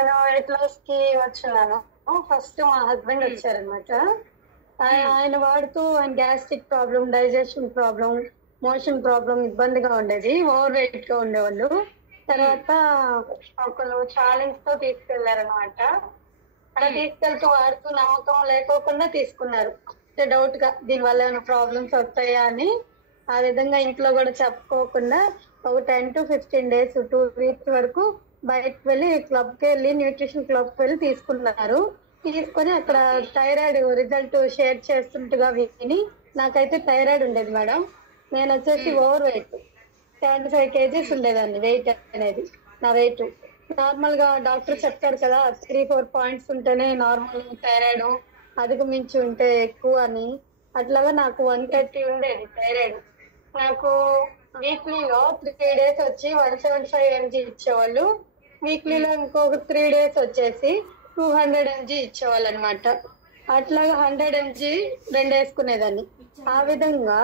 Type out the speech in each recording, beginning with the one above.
నేను weight loss కి వచ్చున్నాను. First మా హస్బెండ్ వచ్చారనమాట. ఆయన వాడుతూ ఆయన gastric problem, digestion problem, motion problem ఇబ్బందిగా ఉండేది. ఓవర్ వెయిట్ గా ఉండేవాళ్ళు. తర్వాత ఒకళ్ళు ఛాలెంజ్ తో తీసుకెళ్లారనమాట. అలా తీసుకెళ్తూ వాడుతూ నమ్మకం లేకోకుండా తీసుకున్నారు. డౌట్ గా దీని వల్ల ఏమైనా ప్రాబ్లమ్స్ వస్తాయా అని. ఆ విధంగా ఇంట్లో కూడా చెప్పుకోకుండా ఒక 10 to 15 days 2 weeks వరకు బయటకు వెళ్ళి క్లబ్ కి వెళ్ళి న్యూట్రిషన్ క్లబ్ కి వెళ్ళి తీసుకున్నారు. తీసుకొని అక్కడ థైరాయిడ్ రిజల్ట్ షేర్ చేస్తుంటగా విని, నాకైతే థైరాయిడ్ ఉండేది మేడం. నేను వచ్చేసి ఓవర్ వెయిట్ 75 kgs ఉండేదాన్ని. వెయిట్ అనేది నా వెయిట్ నార్మల్ గా డాక్టర్ చెప్తారు కదా 3-4 points ఉంటేనే నార్మల్ థైరాయిడ్, అదుకు మించి ఉంటే ఎక్కువ అని. అట్లాగా నాకు 130 ఉండేది థైరాయిడ్. నాకు వీక్లీలో 3 days వచ్చి 175 mg ఇచ్చేవాళ్ళు. వీక్లీలో ఇంకొక 3 days వచ్చేసి 200 mg ఇచ్చేవాళ్ళు అనమాట. అట్లాగా 100 mg 2 వేసుకునేదాన్ని. ఆ విధంగా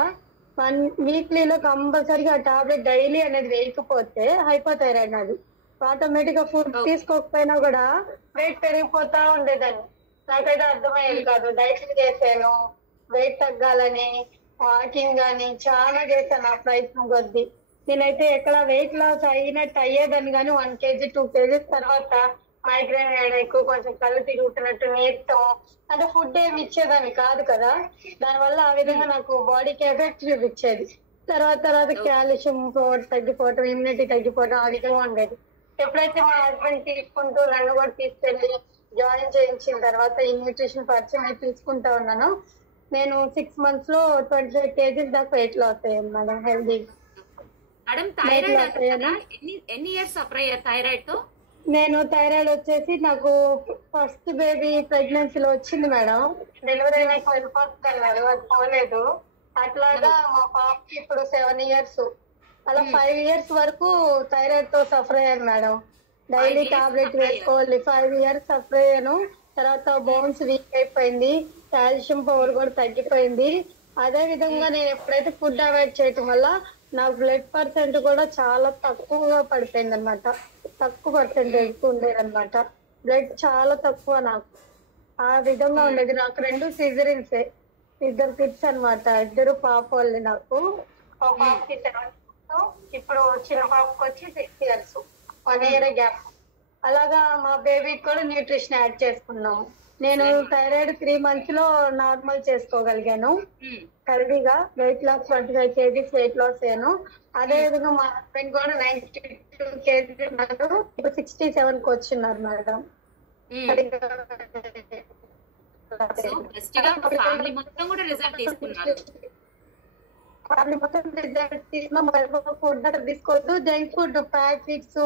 వీక్లీలో కంపల్సరీగా ఆ టాబ్లెట్ డైలీ అనేది వేయకపోతే హైపోథైరాయిడ్ అది ఆటోమేటిక్ గా ఫుడ్ తీసుకోకపోయినా కూడా వెయిట్ పెరిగిపోతా ఉండేదాన్ని. నాకైతే అర్థమయ్యేది కాదు. డైటింగ్ చేశాను వెయిట్ తగ్గాలని, వాకింగ్ అని చాలా చేశాను. ఆ ప్రయత్నం కొద్ది నేనైతే ఎక్కడ వెయిట్ లాస్ అయినట్టు అయ్యేదాన్ని కానీ 1 kg 2 kgs తర్వాత మైగ్రేన్ హెడేక్, కొంచెం కళ్ళు తిరుగుతున్నట్టు, నీరసం, అంటే ఫుడ్ ఏమి ఇచ్చేదాన్ని కాదు కదా. దానివల్ల ఆ విధంగా నాకు బాడీకి ఎఫెక్ట్ చూపించేది. తర్వాత కాల్షియం పవర్ తగ్గిపోవటం, ఇమ్యూనిటీ తగ్గిపోవటం ఆ విధంగా ఉండేది. ఎప్పుడైతే మా హస్బెండ్ తీసుకుంటూ నన్ను కూడా తీసుకెళ్లి జాయిన్ చేయించిన తర్వాత ఈ న్యూట్రిషన్ పరిచయం అయితే తీసుకుంటా ఉన్నాను. నేను 6 months లో 25 kgs దాకా వెయిట్ లాస్ అయ్యాను మేడం. హెల్దీ ఎన్ని ఇయర్స్ సఫర్ అయ్యారు థైరాయిడ్ తో? నేను థైరాయిడ్ వచ్చేసి నాకు ఫస్ట్ బేబీ ప్రెగ్నెన్సీలో వచ్చింది మేడం. డెలివరీ అయినాక వెళ్ళిపోతున్నాడు, అది పోలేదు. అట్లాగా మా పాపకి ఇప్పుడు 7 years, అలా 5 years వరకు థైరాయిడ్ తో సఫర్ అయ్యాను మేడం. డైలీ టాబ్లెట్ వేసుకోవాలి. 5 years సఫర్ అయ్యాను. తర్వాత బోన్స్ వీక్ అయిపోయింది, కాల్షియం పవర్ కూడా తగ్గిపోయింది. అదే విధంగా నేను ఎప్పుడైతే ఫుడ్ అవాయిడ్ చేయటం వల్ల నాకు బ్లడ్ పర్సెంట్ కూడా చాలా తక్కువగా పడిపోయింది అనమాట. తక్కువ పర్సెంటేజ్ ఉండేది అనమాట. బ్లడ్ చాలా తక్కువ నాకు. ఆ విధంగా ఉండేది. నాకు 2 సిజరీన్సే, 2 కిడ్స్ అనమాట. 2 పాప వాళ్ళు నాకు. ఒక పాపకి 7 years, ఇప్పుడు చిన్న పాపకి వచ్చి 6 years, 1 year గ్యాప్. అలాగా మా బేబీకి కూడా న్యూట్రిషన్ యాడ్ చేసుకున్నాము. నేను థైరాయిడ్ 3 months లో నార్మల్ చేసుకోగలిగాను హెల్దీగా. Weight loss 25 kgs weight loss అయ్యాను. అదే విధంగా మా హస్బెండ్ కూడా 92 kgs ఉన్నారు. ఇప్పుడు 67 కి వచ్చిన్నారు మేడం. ఫ్యామిలీ మొత్తం రిజల్ట్ తీసుకున్నాం. ఫుడ్ తీసుకోవద్దు, జంక్ ఫుడ్, ప్యాకెట్స్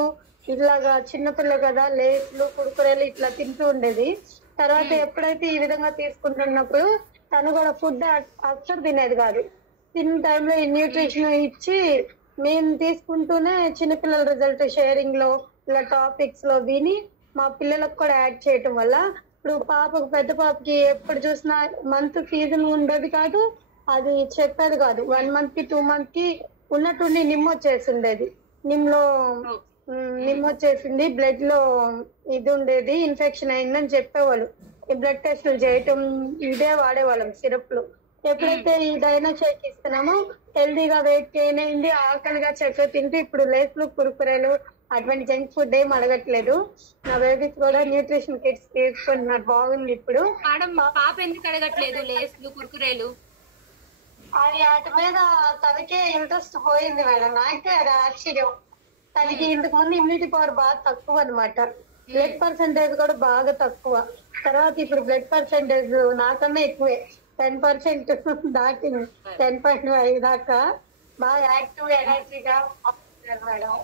ఇలాగా చిన్నపిల్ల కదా లేస్లు, కురుకురేలు ఇట్లా తింటూ ఉండేది. తర్వాత ఎప్పుడైతే ఈ విధంగా తీసుకుంటున్నప్పుడు తను కూడా ఫుడ్ అస్సలు తినేది కాదు. తిన్న టైంలో ఈ న్యూట్రిషన్ ఇచ్చి మేము తీసుకుంటూనే చిన్నపిల్లల రిజల్ట్ షేరింగ్ లో ఇలా టాపిక్స్ లో విని మా పిల్లలకు కూడా యాడ్ చేయటం వల్ల ఇప్పుడు పాపకు, పెద్ద పాపకి ఎప్పుడు చూసినా మంత్ సీజన్ ఉండేది కాదు, అది చెప్పేది కాదు. 1 month కి 2 months కి ఉన్నట్టుండి నిమ్మొచ్చేసిండేది. నిమ్మొచ్చేసింది, బ్లడ్ లో ఇది ఉండేది, ఇన్ఫెక్షన్ అయిందని చెప్పేవాళ్ళు. ఈ బ్లడ్ టెస్టులు చేయటం ఇదే వాడేవాళ్ళం సిరప్లు. ఎప్పుడైతే ఈ డైనా షేక్ ఇస్తున్నామో హెల్దీగా వెయిట్ గెయిన్ అయింది. ఆకలిగా చక్కగా తింటూ ఇప్పుడు లేస్లు, కురుకురేలు అటువంటి జంక్ ఫుడ్ ఏం అడగట్లేదు. నా బేబీస్ కూడా న్యూట్రిషన్ కిట్స్ తీసుకుంటున్నారు. బాగుంది ఇప్పుడు. పాప ఎందుకు అడగట్లేదు లేస్లు, కురుకురేలు? అది వాటి మీద తనకే ఇంట్రెస్ట్ పోయింది మేడం. నాకే అది ఆశ్చర్యం. తనకి ఇంతకు ముందు ఇమ్యూనిటీ పవర్ బాగా తక్కువ అనమాట. బ్లడ్ పర్సెంటేజ్ కూడా బాగా తక్కువ. తర్వాత ఇప్పుడు బ్లడ్ పర్సెంటేజ్ నాకన్నా ఎక్కువే, 10% దాటింది. 10.5 దాకా బాగా యాక్టివ్ ఎనర్జీగా మేడం.